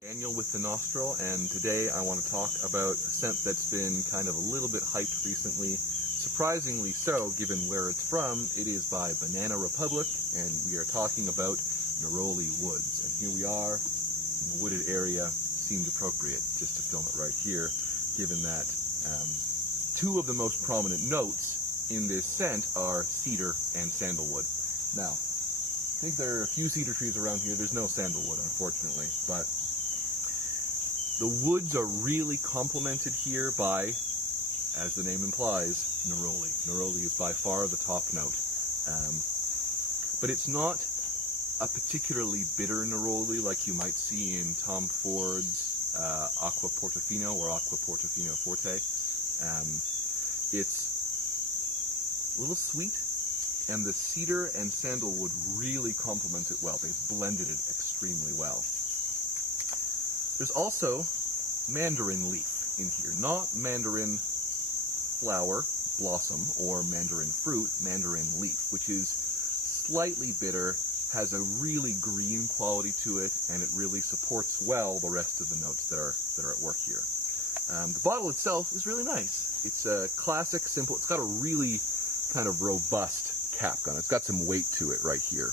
Daniel with the Nostril, and today I want to talk about a scent that's been kind of a little bit hyped recently. Surprisingly so, given where it's from. It is by Banana Republic, and we are talking about Neroli Woods. And here we are in a wooded area. Seemed appropriate just to film it right here, given that two of the most prominent notes in this scent are cedar and sandalwood. Now, I think there are a few cedar trees around here. There's no sandalwood, unfortunately, but the woods are really complemented here by, as the name implies, neroli. Neroli is by far the top note. But it's not a particularly bitter neroli like you might see in Tom Ford's Aqua Portofino or Aqua Portofino Forte. It's a little sweet, and the cedar and sandalwood really complement it well. They've blended it extremely well. There's also mandarin leaf in here, not mandarin flower, blossom, or mandarin fruit, mandarin leaf, which is slightly bitter, has a really green quality to it, and it really supports well the rest of the notes that are at work here. The bottle itself is really nice. It's a classic, simple, it's got a really kind of robust cap gun. It's got some weight to it right here.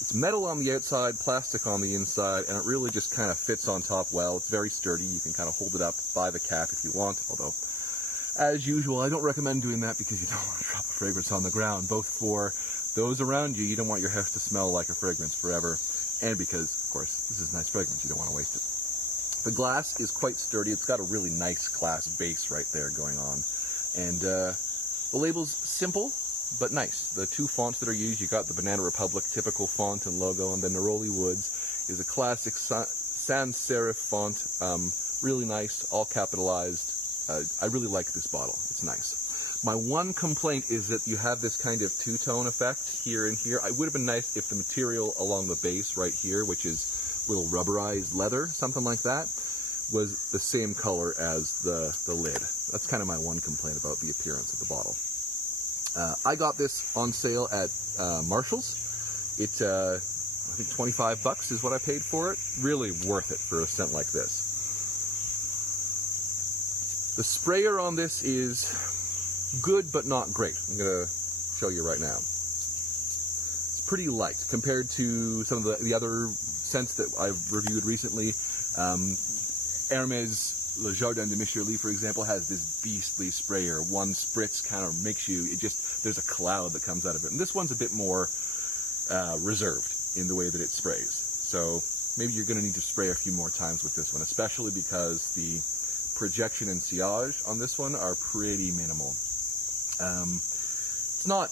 It's metal on the outside, plastic on the inside, and it really just kind of fits on top well. It's very sturdy. You can kind of hold it up by the cap if you want, although, as usual, I don't recommend doing that because you don't want to drop a fragrance on the ground, both for those around you. You don't want your house to smell like a fragrance forever, and because, of course, this is a nice fragrance. You don't want to waste it. The glass is quite sturdy. It's got a really nice glass base right there going on, and the label's simple but nice. The two fonts that are used, you got the Banana Republic typical font and logo, and then Neroli Woods is a classic sans serif font. Really nice, all capitalized. I really like this bottle. It's nice. My one complaint is that you have this kind of two-tone effect here and here. It would have been nice if the material along the base right here, which is little rubberized leather, something like that, was the same color as the lid. That's kind of my one complaint about the appearance of the bottle. I got this on sale at Marshall's. It's, I think $25 is what I paid for it. Really worth it for a scent like this. The sprayer on this is good but not great. I'm going to show you right now. It's pretty light compared to some of the other scents that I've reviewed recently. Hermes Le Jardin de Micheli, for example, has this beastly sprayer. One spritz kind of makes you, there's a cloud that comes out of it. And this one's a bit more reserved in the way that it sprays. So maybe you're going to need to spray a few more times with this one, especially because the projection and sillage on this one are pretty minimal. It's not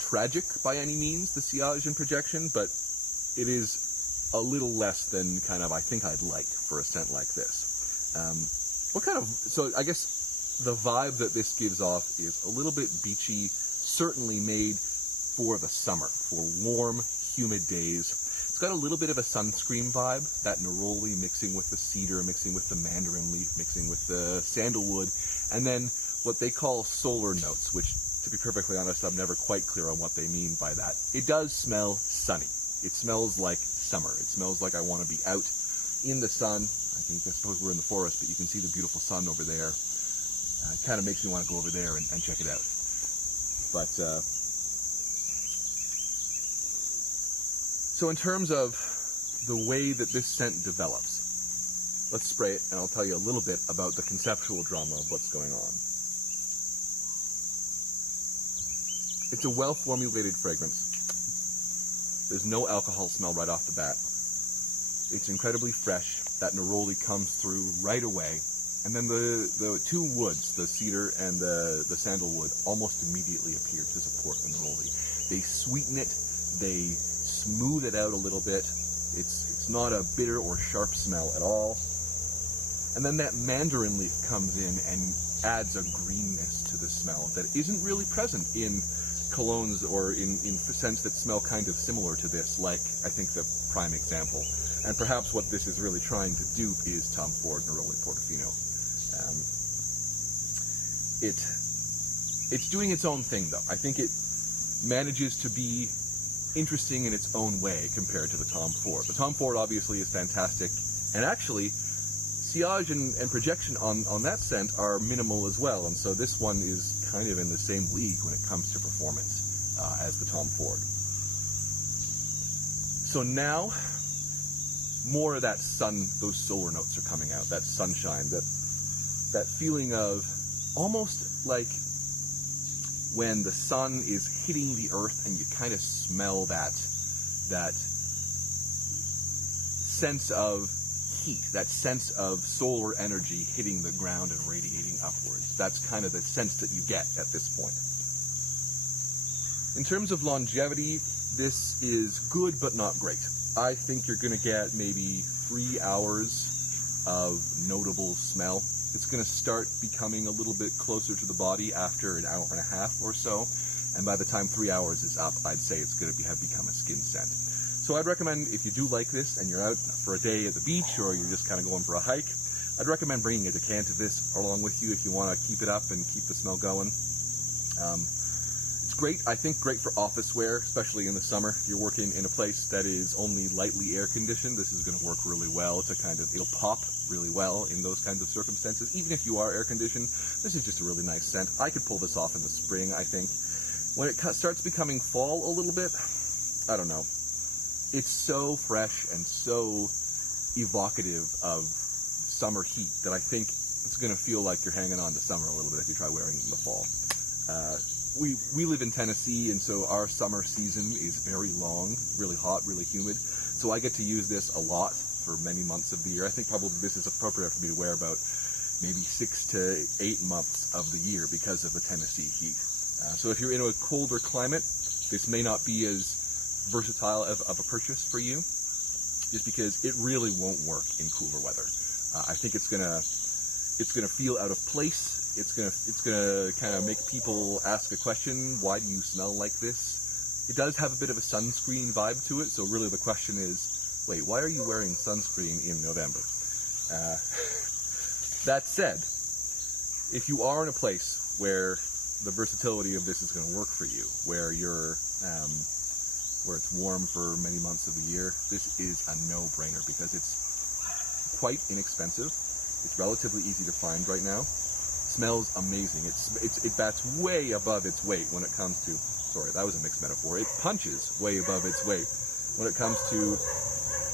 tragic by any means, the sillage and projection, but it is a little less than kind of I think I'd like for a scent like this. So I guess the vibe that this gives off is a little bit beachy, certainly made for the summer, for warm, humid days. It's got a little bit of a sunscreen vibe, that neroli mixing with the cedar, mixing with the mandarin leaf, mixing with the sandalwood, and then what they call solar notes, which, to be perfectly honest, I'm never quite clear on what they mean by that. It does smell sunny. It smells like summer. It smells like I want to be out in the sun. I suppose we're in the forest, but you can see the beautiful sun over there. It kind of makes me want to go over there and check it out. But so in terms of the way that this scent develops, let's spray it, and I'll tell you a little bit about the conceptual drama of what's going on. It's a well-formulated fragrance. There's no alcohol smell right off the bat. It's incredibly fresh. That neroli comes through right away. And then the two woods, the cedar and the sandalwood, almost immediately appear to support the neroli. They sweeten it. They smooth it out a little bit. It's not a bitter or sharp smell at all. And then that mandarin leaf comes in and adds a greenness to the smell that isn't really present in colognes or in scents that smell kind of similar to this, like I think the prime example. And perhaps what this is really trying to dupe is Tom Ford Neroli Portofino. It's doing its own thing, though. I think it manages to be interesting in its own way compared to the Tom Ford. The Tom Ford obviously is fantastic, and actually, sillage and projection on that scent are minimal as well, and so this one is kind of in the same league when it comes to performance as the Tom Ford. So now, more of that sun, those solar notes are coming out, that sunshine, that feeling of almost like when the sun is hitting the earth and you kind of smell that sense of heat, that sense of solar energy hitting the ground and radiating upwards. That's kind of the sense that you get at this point. In terms of longevity, this is good but not great. I think you're going to get maybe 3 hours of notable smell. It's going to start becoming a little bit closer to the body after an hour and a half or so, and by the time 3 hours is up, I'd say it's going to have become a skin scent. So I'd recommend, if you do like this and you're out for a day at the beach or you're just kind of going for a hike, I'd recommend bringing a decant of this along with you if you want to keep it up and keep the smell going. It's great, I think great for office wear, especially in the summer. If you're working in a place that is only lightly air conditioned, this is going to work really well to it'll pop really well in those kinds of circumstances. Even if you are air conditioned, this is just a really nice scent. I could pull this off in the spring, I think. When it starts becoming fall a little bit, I don't know. It's so fresh and so evocative of summer heat that I think it's going to feel like you're hanging on to summer a little bit if you try wearing it in the fall. We live in Tennessee, and so our summer season is very long, really hot, really humid. So I get to use this a lot for many months of the year. I think probably this is appropriate for me to wear about maybe 6 to 8 months of the year because of the Tennessee heat. So if you're in a colder climate, this may not be as versatile of a purchase for you, just because it really won't work in cooler weather. I think it's gonna feel out of place. It's gonna kind of make people ask a question: why do you smell like this? It does have a bit of a sunscreen vibe to it, so really the question is, wait, why are you wearing sunscreen in November? That said, if you are in a place where the versatility of this is going to work for you, where it's warm for many months of the year, this is a no-brainer because it's quite inexpensive. It's relatively easy to find right now. Smells amazing. It bats way above its weight when it comes to, sorry, that was a mixed metaphor. It punches way above its weight when it comes to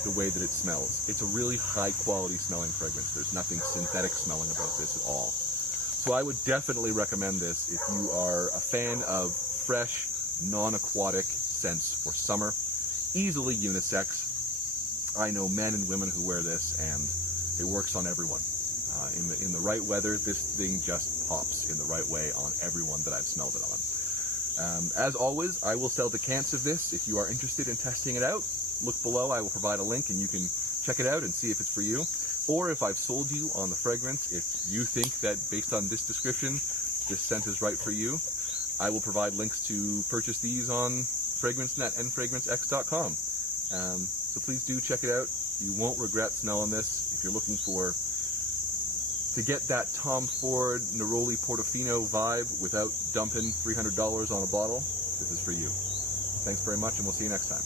the way that it smells. It's a really high-quality smelling fragrance. There's nothing synthetic smelling about this at all. So I would definitely recommend this if you are a fan of fresh, non-aquatic scents for summer. Easily unisex. I know men and women who wear this, and it works on everyone. In the right weather, this thing just pops in the right way on everyone that I've smelled it on. As always, I will sell decants of this. If you are interested in testing it out, look below. I will provide a link and you can check it out and see if it's for you. Or if I've sold you on the fragrance, if you think that based on this description, this scent is right for you, I will provide links to purchase these on FragranceNet and FragranceX.com. So please do check it out. You won't regret smelling this. If you're looking to get that Tom Ford Neroli Portofino vibe without dumping $300 on a bottle, this is for you. Thanks very much, and we'll see you next time.